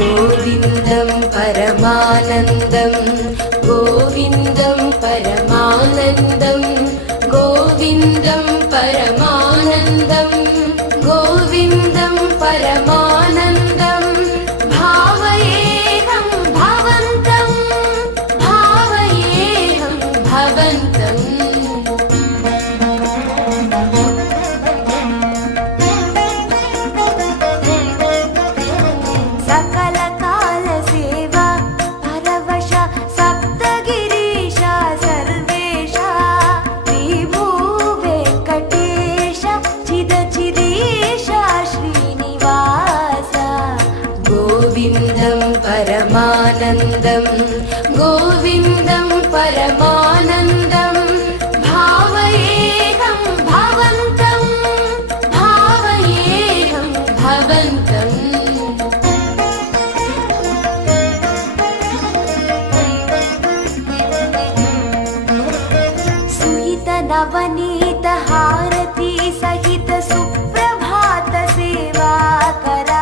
गोविन्दं परमानन्दं गोविन्दं परमानन्दं गोविन्दं परमानन्दं गोविन्दं परमानन्दं भावयेऽहं भवन्तं भावयेऽहं भवन्तम् गोविन्दं परमानन्दं गोविन्दं परमानन्दं भावयेऽहं भवन्तं भावयेऽहं भवन्तम् सुहित नवनीत हारती सहित सुप्रभात सेवा करा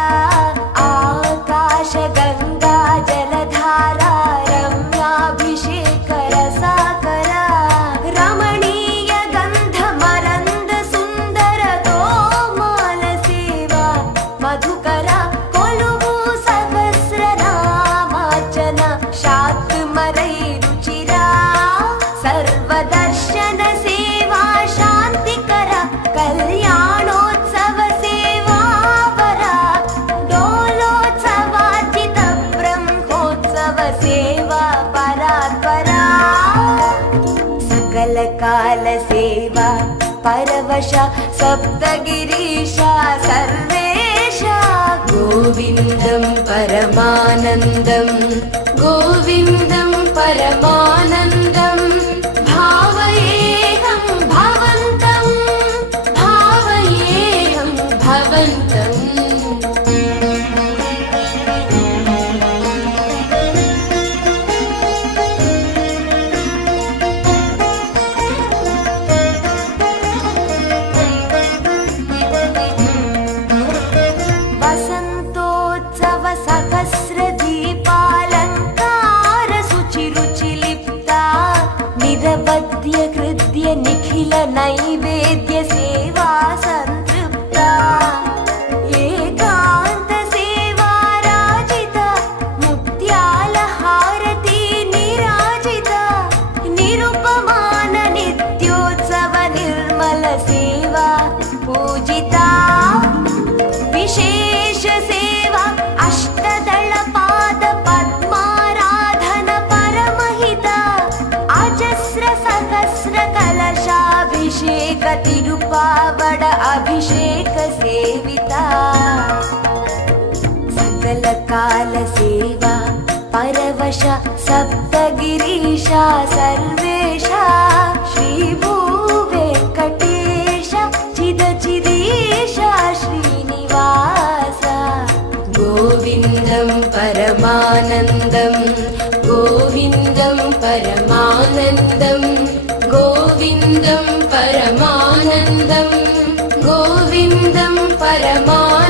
गंगा जलधारा रम्याभिषेक रसाकरा रमणीय गंधमरंद सुंदर गोमाल सेवा मधुकरा कोलुवु सहस्रनामार्चन शाक्मरै रुचिरा सर्वदर्शन सेवा शांतिकर कल्याणोत्सव सेवा वरा सेवा परात्परा सकल काल सेवा परवशा सप्तगिरीशा सर्वेशा गोविन्दं परमानन्दं गोविन्दं परमानन्दं भावयेऽहं भवन्तं भावयेऽहं भवन्तम् सहस्रदीपालङ्कार शुचिरुचिलिप्ता निरवध्य हृद्य निखिल नैवेद्य सेवा संतृप्ता एकान्त सेवा राजिता मुक्त्याल हारती निराजिता निरुपमान नित्योत्सव निर्मल सेवा पूजिता विशेष सेवा अष्टदल पाद पद्माराधन परमहिता अजस्र सहस्र कलशाभिषेक तिरुपावड अभिषेक सेविता सकल काल सेवा परवश सप्तगिरीशा सर्वेशा श्री भूवेङ्कटेश चिद चिदेशा श्रीनिवास गोविन्दं परमानन्दं गोविन्दं परमानन्दं गोविन्दं परमानन्दं गोविन्दं परमानन्दं